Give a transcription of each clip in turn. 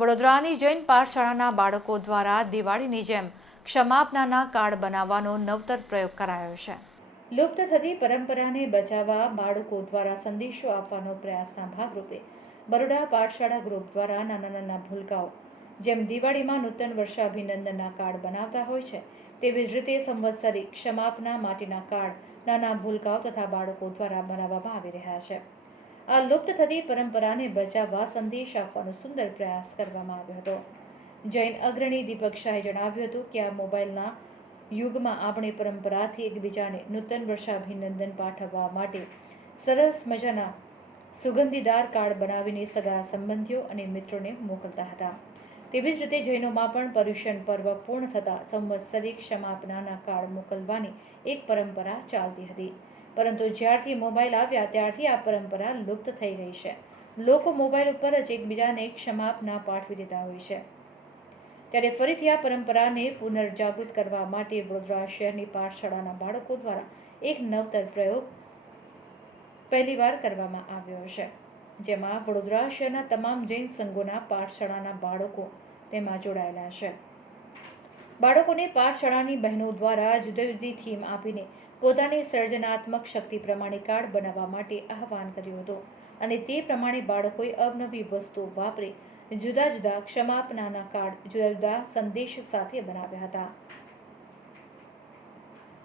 વડોદરાની જૈન પાઠશાળાના બાળકો દ્વારા દિવાળીની જેમ ક્ષમાપનાના કાર્ડ બનાવવાનો નવતર પ્રયોગ કરાયો છે. લુપ્ત થતી પરંપરાને બચાવવા બાળકો દ્વારા સંદેશો આપવાનો પ્રયાસના ભાગરૂપે બરોડા પાઠશાળા ગ્રુપ દ્વારા નાના નાના ભૂલકાઓ, જેમ દિવાળીમાં નૂતન વર્ષાભિનંદનના કાર્ડ બનાવતા હોય છે, તેવી જ રીતે સંવત્સરી ક્ષમાપના માટેના કાર્ડ નાના ભૂલકાઓ તથા બાળકો દ્વારા બનાવવામાં આવી રહ્યા છે. આ લુપ્ત થતી પરંપરાને બચાવવા સંદેશ આપવાનો સુંદર પ્રયાસ કરવામાં આવ્યો હતો. જૈન અગ્રણી દીપક શાહે જણાવ્યું હતું કે આ મોબાઈલના યુગમાં આપણે પરંપરાથી એકબીજાને નૂતન વર્ષાભિનંદન પાઠવવા માટે સરસ મજાના સુગંધીદાર કાર્ડ બનાવીને સગા સંબંધીઓ અને મિત્રોને મોકલતા હતા. તેવી જ રીતે જૈનોમાં પણ પર્યુષણ પર્વ પૂર્ણ થતાં સંવત્સરી ક્ષમાપનાના કાર્ડ મોકલવાની એક પરંપરા ચાલતી હતી. પરંતુ જ્યારથી મોબાઈલ આવ્યા ત્યારથી આ પરંપરા લુપ્ત થઈ ગઈ છે. લોકો મોબાઈલ ઉપર જ એકબીજાને ક્ષમાપના પાઠવી દેતા હોય છે. ત્યારે ફરીથી આ પરંપરાને પુનર્જાગૃત કરવા માટે વડોદરા શહેરની પાઠશાળાના બાળકો દ્વારા એક નવતર પ્રયોગ પહેલીવાર કરવામાં આવ્યો છે. જેમાં વડોદરા શહેરના તમામ જૈન સંઘોના પાઠશાળાના બાળકો તેમાં જોડાયેલા છે. બાળકોને પાઠશાળાની બહેનો દ્વારા જુદી જુદી થીમ આપીને પોતાની સર્જનાત્મક શક્તિ પ્રમાણે કાર્ડ બનાવવા માટે આહવાન કર્યું હતું. અને તે પ્રમાણે બાળકોએ અવનવી વસ્તુઓ વાપરી જુદા જુદા ક્ષમાપનાના કાર્ડ જુદા જુદા સંદેશ સાથે બનાવ્યા હતા.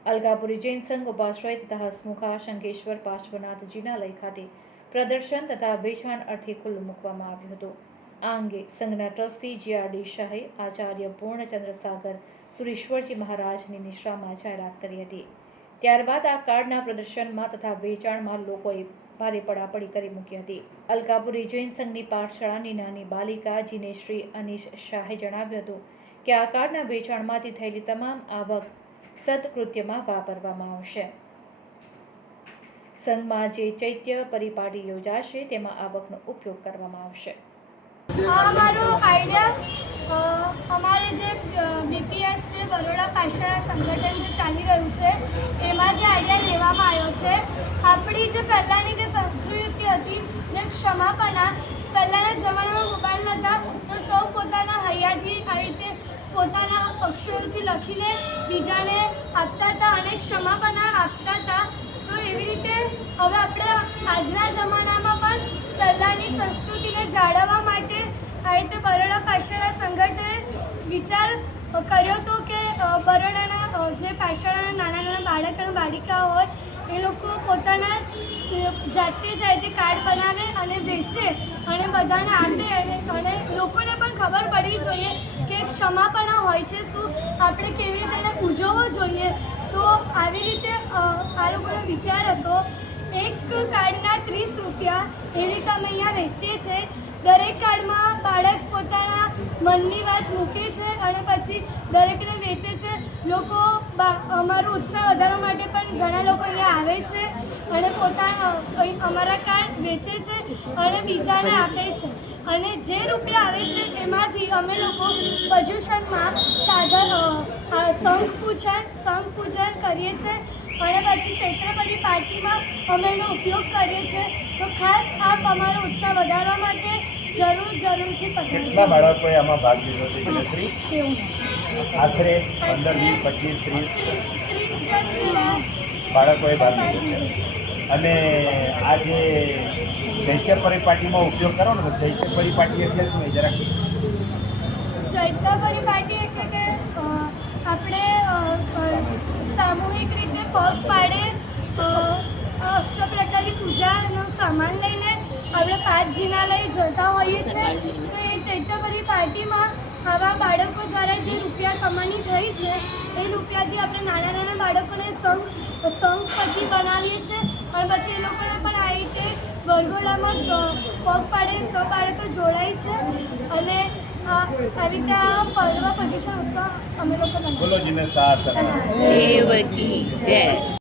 અલગાપુરી જૈન સંઘ ઉપાશ્રય તથા હસમુખા શંકેશ્વર પાર્શ્વનાથ જિનાલય ખાતે પ્રદર્શન તથા વેચાણ અર્થે ખુલ્લું મૂકવામાં આવ્યું હતું. આ અંગે સંઘના ટ્રસ્ટી જીઆરડી શાહે આચાર્ય પૂર્ણચંદ્ર સાગર સુરેશ્વરજી મહારાજની નિશ્રામાં જાહેરાત કરી હતી. ત્યારબાદ આ કાર્ડના પ્રદર્શનમાં તથા વેચાણમાં લોકોએ ભારે પડાપડી કરી મૂકી હતી. અલકાપુરી જૈન સંઘની પાઠશાળાની નાની બાલિકા જીનેશ્રી અનીશ શાહે જણાવ્યું હતું કે આ કાર્ડના વેચાણમાંથી થયેલી તમામ આવક સત્કૃત્યમાં વાપરવામાં આવશે. સંઘમાં જે ચૈત્ય પરિપાટી યોજાશે તેમાં આવકનો ઉપયોગ કરવામાં આવશે. અમારો આઈડિયા અમારે જે બીપીએસ જે બરોડા પાછળ સંગઠન જે ચાલી રહ્યું છે, એમાંથી આઈડિયા લેવામાં આવ્યો છે. આપણી જે પહેલાંની જે સંસ્કૃતિ હતી, જે ક્ષમાપના, પહેલાંના જમાનામાં મોબાઈલ નહોતા, તો સૌ પોતાના હૈયાથી આવી રીતે પોતાના અક્ષરોથી લખીને બીજાને આપતા હતા અને ક્ષમાપના આપતા હતા. તો એવી રીતે હવે આપણે આજના જમાનામાં પહેલાંની સંસ્કૃતિને જાળવવા માટે આ રીતે બરોડા પાછળના સંગઠને વિચાર કર્યો હતો કે બરોડાના જે પાછળના નાના નાના બાળક અને બાળિકાઓ હોય, એ લોકો પોતાના જાતે જાતે કાર્ડ બનાવે અને વેચે અને બધાને આપે અને અને લોકોને પણ ખબર પડવી જોઈએ કે ક્ષમાપણા હોય છે, શું આપણે કેવી રીતે એને ઉજવવો જોઈએ. તો આવી રીતે આ લોકોનો વિચાર હતો. એક કાર્ડના ત્રીસ રૂપિયા એવી અમે અહીંયા વેચીએ છીએ દરેક કાર્ડમાં બાળક પોતાના મનની વાત મૂકે છે અને પછી દરેકને વેચે છે. લોકો અમારો ઉત્સાહ વધારવા માટે પણ ઘણા લોકો અહીંયા આવે છે અને પોતાના અમારા કાર્ડ વેચે છે અને બીજાને આપે છે. અને જે રૂપિયા આવે છે એમાંથી અમે લોકો પર્યુષણમાં સાધન શંખ પૂજન શંખ પૂજન કરીએ છીએ અને પછી ચૈત્રપરી પાર્ટીમાં અમે એનો ઉપયોગ કરીએ છીએ. તો ખાસ આપ અમારો ઉત્સાહ વધારવા માટે જરૂર જરૂરથી કેટલા બાળકોએ આમાં ભાગ લીધો છે દિનશ્રી આશરે પંદર વીસ પચીસ ત્રીસ? બાળકોએ ભાગ લીધો છે. અને આ જે ચૈત્ય પરિપાટીમાં ઉપયોગ કરો ને તો ચૈત્ય પરિપાટી એટલે શું એ જરાક? ચૈત્રપરી પાર્ટી એટલે કે આપણે સામૂહિક રીતે પગ પાડે અષ્ટપ્રકારની પૂજાનો સામાન લઈને આપણે પાંચ લઈ જતા હોઈએ છીએ તો એ ચૈત્રપરી પાર્ટીમાં આવા બાળકો દ્વારા જે રૂપિયા કમાણી થઈ છે, એ રૂપિયાથી આપણે નાના નાના બાળકોને સંઘ સંઘપતિ બનાવીએ છીએ અને પછી એ લોકોને પણ આ રીતે વરઘોડામાં પગ પાડે સો બાળકો જોડાય છે. અને આ આવી રીતે આ પર્વ પર્યુષણ ઉત્સવ